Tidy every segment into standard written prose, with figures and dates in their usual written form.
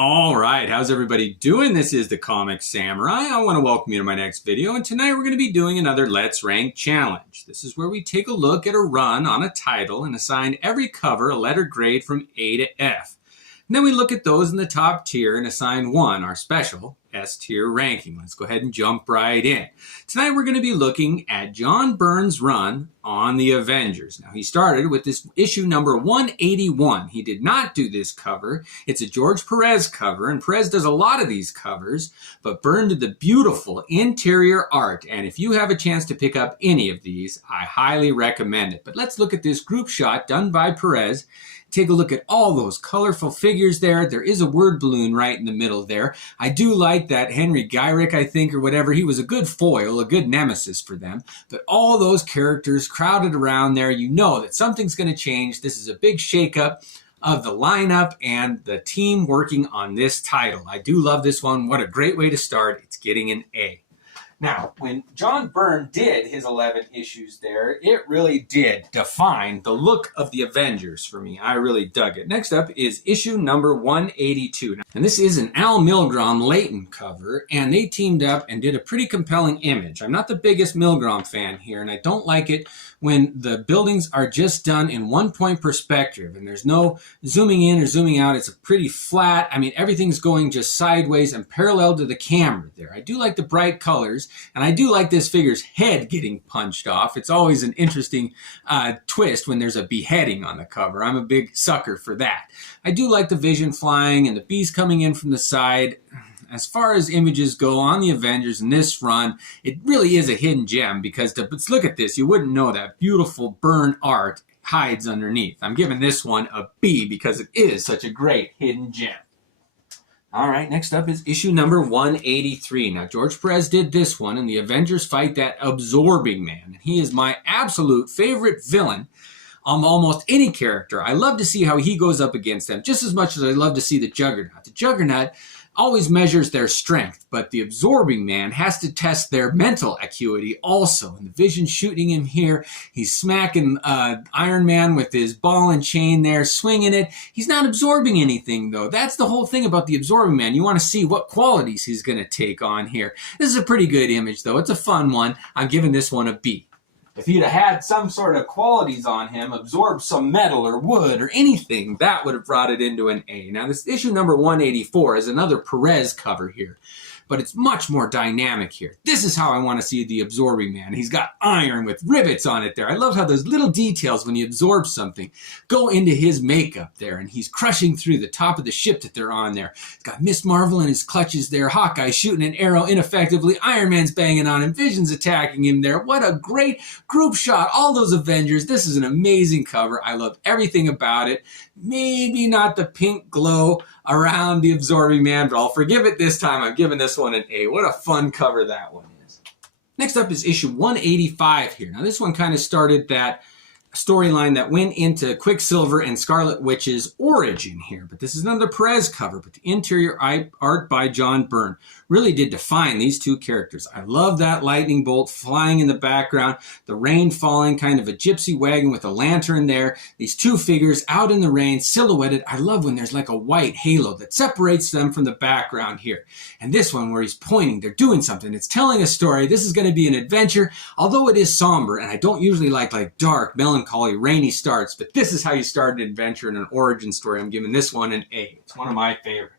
All right, how's everybody doing? This is the Comic Samurai. I want to welcome you to my next video, and tonight we're going to be doing another Let's Rank challenge. This is where we take a look at a run on a title and assign every cover a letter grade from A to F. And then we look at those in the top tier and assign one, our special S tier ranking. Let's go ahead and jump right in. Tonight we're going to be looking at John Byrne's run on the Avengers. Now he started with this issue number 181. He did not do this cover. It's a George Perez cover, and Perez does a lot of these covers, but Byrne did the beautiful interior art. And if you have a chance to pick up any of these, I highly recommend it. But let's look at this group shot done by Perez. Take a look at all those colorful figures there. There is a word balloon right in the middle there. I do like that Henry Gyrick, I think, or whatever. He was a good foil, a good nemesis for them. But all those characters crowded around there, you know that something's going to change. This is a big shakeup of the lineup and the team working on this title. I do love this one. What a great way to start. It's getting an A. Now, when John Byrne did his 11 issues there, it really did define the look of the Avengers for me. I really dug it. Next up is issue number 182. And this is an Al Milgrom Layton cover, and they teamed up and did a pretty compelling image. I'm not the biggest Milgrom fan here, and I don't like it when the buildings are just done in one-point perspective, and there's no zooming in or zooming out. It's a pretty flat. I mean, everything's going just sideways and parallel to the camera there. I do like the bright colors. And I do like this figure's head getting punched off. It's always an interesting twist when there's a beheading on the cover. I'm a big sucker for that. I do like the Vision flying and the bees coming in from the side. As far as images go on the Avengers in this run, it really is a hidden gem because let's look at this. You wouldn't know that beautiful Byrne art hides underneath. I'm giving this one a B because it is such a great hidden gem. All right, next up is issue number 183. Now, George Perez did this one, and the Avengers fight that absorbing man. And he is my absolute favorite villain on almost any character. I love to see how he goes up against them, just as much as I love to see the Juggernaut. The Juggernaut always measures their strength, but the absorbing man has to test their mental acuity also. And the Vision shooting him here, he's smacking Iron Man with his ball and chain there, swinging it. He's not absorbing anything, though. That's the whole thing about the absorbing man. You want to see what qualities he's going to take on here. This is a pretty good image, though. It's a fun one. I'm giving this one a B. If he'd have had some sort of qualities on him, absorbed some metal or wood or anything, that would have brought it into an A. Now, this issue number 184 is another Perez cover here, but it's much more dynamic here. This is how I want to see the absorbing man. He's got iron with rivets on it there. I love how those little details when he absorbs something go into his makeup there, and he's crushing through the top of the ship that they're on there. He's got Miss Marvel in his clutches there, Hawkeye shooting an arrow ineffectively, Iron Man's banging on him, Vision's attacking him there. What a great group shot. All those Avengers. This is an amazing cover. I love everything about it. Maybe not the pink glow around the absorbing man, but I'll forgive it this time. I'm giving this one an A. What a fun cover that one is. Next up is issue 185 here. Now this one kind of started that storyline that went into Quicksilver and Scarlet Witch's origin here. But this is another Perez cover, but the interior art by John Byrne really did define these two characters. I love that lightning bolt flying in the background, the rain falling, kind of a gypsy wagon with a lantern there. These two figures out in the rain, silhouetted. I love when there's like a white halo that separates them from the background here. And this one where he's pointing, they're doing something. It's telling a story. This is going to be an adventure, although it is somber, and I don't usually like dark, melancholy, rainy starts, but this is how you start an adventure and an origin story. I'm giving this one an A. It's one of my favorites.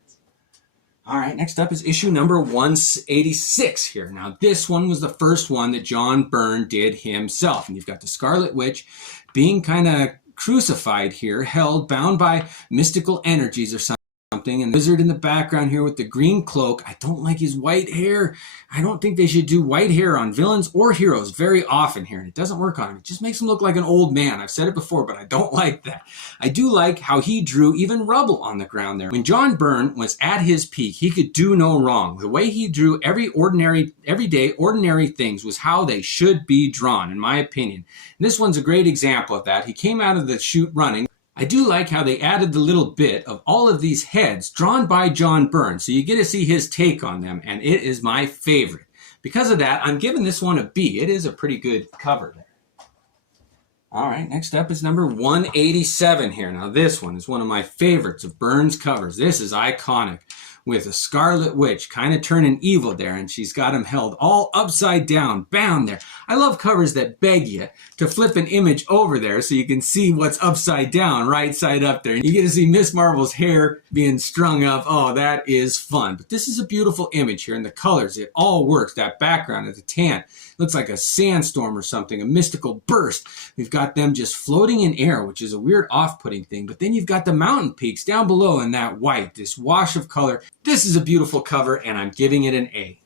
All right, next up is issue number 186 here. Now, this one was the first one that John Byrne did himself. And you've got the Scarlet Witch being kind of crucified here, held, bound by mystical energies or something. And the wizard in the background here with the green cloak. I don't like his white hair. I don't think they should do white hair on villains or heroes very often here. And it doesn't work on him. It just makes him look like an old man. I've said it before, but I don't like that. I do like how he drew even rubble on the ground there. When John Byrne was at his peak, he could do no wrong. The way he drew everyday, ordinary things was how they should be drawn, in my opinion. And this one's a great example of that. He came out of the shoot running. I do like how they added the little bit of all of these heads drawn by John Byrne, so you get to see his take on them, and it is my favorite. Because of that, I'm giving this one a B. It is a pretty good cover there. All right, next up is number 187 here. Now, this one is one of my favorites of Byrne's covers. This is iconic. with a Scarlet Witch kind of turning evil there, and she's got him held all upside down, bound there. I love covers that beg you to flip an image over there so you can see what's upside down, right side up there. You get to see Miss Marvel's hair being strung up. Oh, that is fun. But this is a beautiful image here, and the colors, it all works. That background of the tan looks like a sandstorm or something, a mystical burst. We've got them just floating in air, which is a weird off-putting thing. But then you've got the mountain peaks down below in that white, this wash of color. This is a beautiful cover, and I'm giving it an A.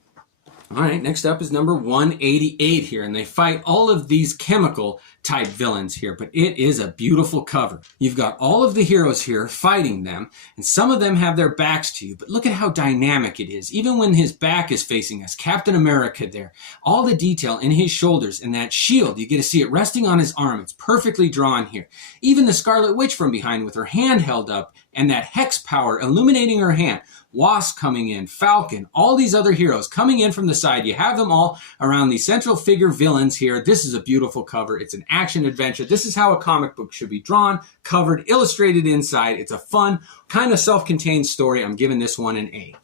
All right, next up is number 188 here, and they fight all of these chemical type villains here, but it is a beautiful cover. You've got all of the heroes here fighting them, and some of them have their backs to you, but look at how dynamic it is. Even when his back is facing us, Captain America there, all the detail in his shoulders and that shield, you get to see it resting on his arm. It's perfectly drawn here. Even the Scarlet Witch from behind with her hand held up and that hex power illuminating her hand. Wasp coming in, Falcon, all these other heroes coming in from the side. You have them all around the central figure villains here. This is a beautiful cover. It's an action adventure. This is how a comic book should be drawn, covered, illustrated inside. It's a fun, kind of self-contained story. I'm giving this one an A.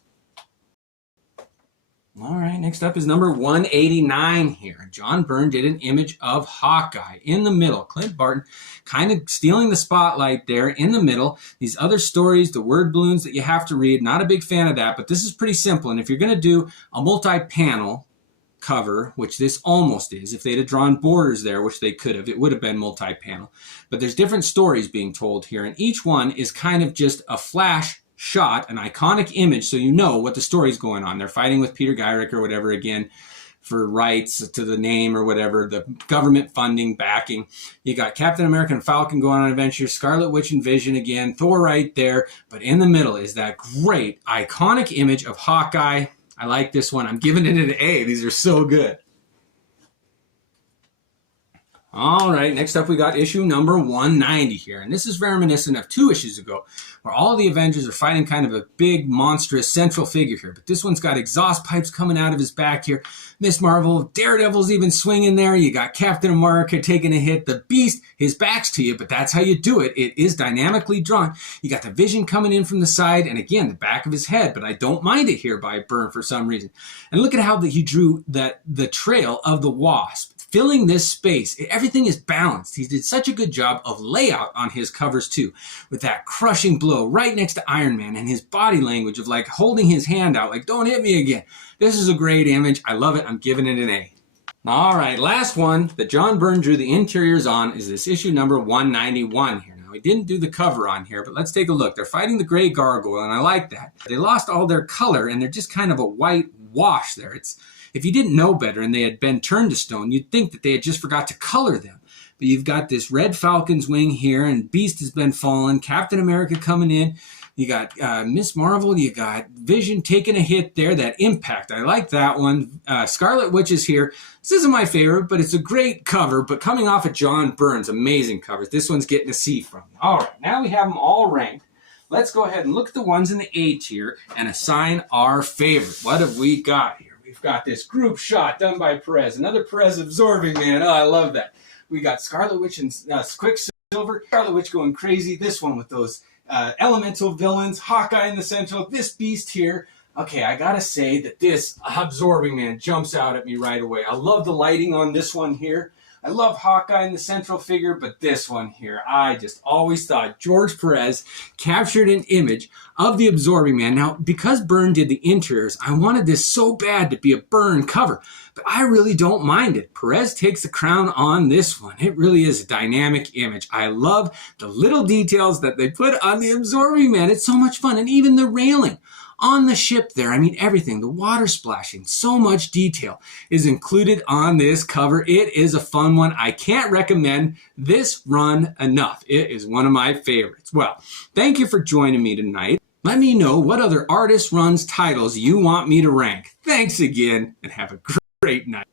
All right, next up is number 189 here. John Byrne did an image of Hawkeye in the middle. Clint Barton kind of stealing the spotlight there in the middle. These other stories, the word balloons that you have to read, not a big fan of that, but this is pretty simple. And if you're going to do a multi-panel cover, which this almost is, if they'd have drawn borders there, which they could have, it would have been multi-panel. But there's different stories being told here, and each one is kind of just a flash shot, an iconic image, so you know what the story's going on. They're fighting with Peter Gyrick or whatever again for rights to the name or whatever, the government funding, backing. You got Captain America and Falcon going on adventures, Scarlet Witch and Vision again, Thor right there, but in the middle is that great iconic image of Hawkeye. I like this one. I'm giving it an A. These are so good. All right, next up we got issue number 190 here, and this is reminiscent of 2 issues ago, where all the Avengers are fighting kind of a big, monstrous central figure here, but this one's got exhaust pipes coming out of his back here. Miss Marvel, Daredevil's even swinging there. You got Captain America taking a hit. The Beast, his back's to you, but that's how you do it. It is dynamically drawn. You got the Vision coming in from the side, and again, the back of his head, but I don't mind it here by Byrne for some reason. And look at how he drew the trail of the Wasp, filling this space. Everything is balanced. He did such a good job of layout on his covers too, with that crushing blow right next to Iron Man and his body language of like holding his hand out, like, don't hit me again. This is a great image. I love it. I'm giving it an A. All right, last one that John Byrne drew the interiors on is this issue number 191 here. Now, he didn't do the cover on here, but let's take a look. They're fighting the gray gargoyle, and I like that. They lost all their color, and they're just kind of a white wash there. If you didn't know better and they had been turned to stone, you'd think that they had just forgot to color them. But you've got this red Falcon's wing here, and Beast has been fallen, Captain America coming in. You got Miss Marvel, you got Vision taking a hit there, that impact. I like that one. Scarlet Witch is here. This isn't my favorite, but it's a great cover. But coming off of John Byrne's amazing covers, this one's getting a C from me. All right, now we have them all ranked. Let's go ahead and look at the ones in the A tier and assign our favorite. What have we got here? We've got this group shot done by Perez. Another Perez absorbing, man. Oh, I love that. We got Scarlet Witch and Quicksilver. Scarlet Witch going crazy. This one with those elemental villains. Hawkeye in the central. This Beast here. Okay, I gotta say that this absorbing, man, jumps out at me right away. I love the lighting on this one here. I love Hawkeye in the central figure, but this one here, I just always thought George Perez captured an image of the Absorbing Man. Now, because Byrne did the interiors, I wanted this so bad to be a Byrne cover, but I really don't mind it. Perez takes the crown on this one. It really is a dynamic image. I love the little details that they put on the Absorbing Man. It's so much fun, and even the railing on the ship there, I mean everything, the water splashing, so much detail is included on this cover. It is a fun one. I can't recommend this run enough. It is one of my favorites. Well, thank you for joining me tonight. Let me know what other artist runs titles you want me to rank. Thanks again, and have a great night.